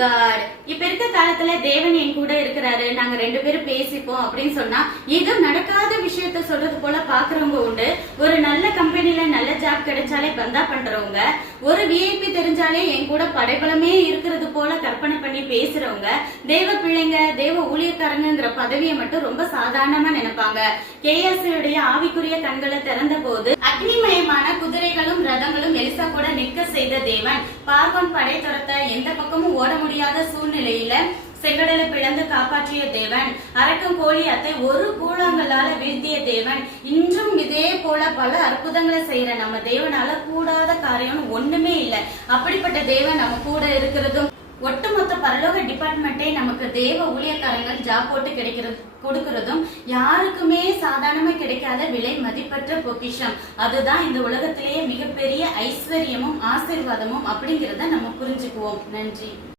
God. இப்ப இருக்க காலத்துல தேவன் என் கூட இருக்கிறாரு, நாங்க ரெண்டு பேரும் பேசிப்போம் அப்படின்னு சொன்னா ஏதோ நடக்காத விஷயத்த சொல்றது போல பாக்குறவங்க உண்டு. ஒரு நல்ல கம்பெனில நல்ல ஜாப் கிடைச்சாலே பந்தா பண்றவங்க, ஒரு விஐபி தெரிஞ்சாலே என் கூட படைபலமே இருக்கிறது போல கற்பனை பண்ணி பேசுறவங்க, தேவ பிள்ளைங்க தேவ ஊழியக்காரங்கிற பதவியை மட்டும் ரொம்ப சாதாரணமா நினைப்பாங்க. கேஎஸ்டைய ஆவிக்குரிய கண்களை திறந்த போது அக்னிமயமான குதிரைகளும் ரதங்களும் எலிசா கூட நிற்க செய்த தேவன், பார்வோன் படை துரத்த எந்த பக்கமும் ஓட முடியாத சூழ்நிலையில செங்கடலை பிளந்து காப்பாற்றிய தேவன், அரக்கம் கோழி அத்தை ஒரு கூழாங்கல்லால வீழ்த்திய தேவன், இன்றும் இதே போல பல அற்புதங்களை செய்யற நம்ம தேவனால கூடாத காரியம் ஒண்ணுமே இல்லை. அப்படிப்பட்ட தேவன் நம்ம கூட இருக்கிறதும், ஒட்டுமொத்த பரலோக டிபார்ட்மெண்டே நமக்கு தேவ ஊழியக்காரங்கள் ஜாப் போட்டு கொடுக்கிறதும் யாருக்குமே சாதாரணமா கிடைக்காத விலை மதிப்பற்ற பொக்கிஷம். அதுதான் இந்த உலகத்திலேயே மிகப்பெரிய ஐஸ்வர்யமும் ஆசீர்வாதமும் அப்படிங்கறத நம்ம புரிஞ்சுக்குவோம். நன்றி.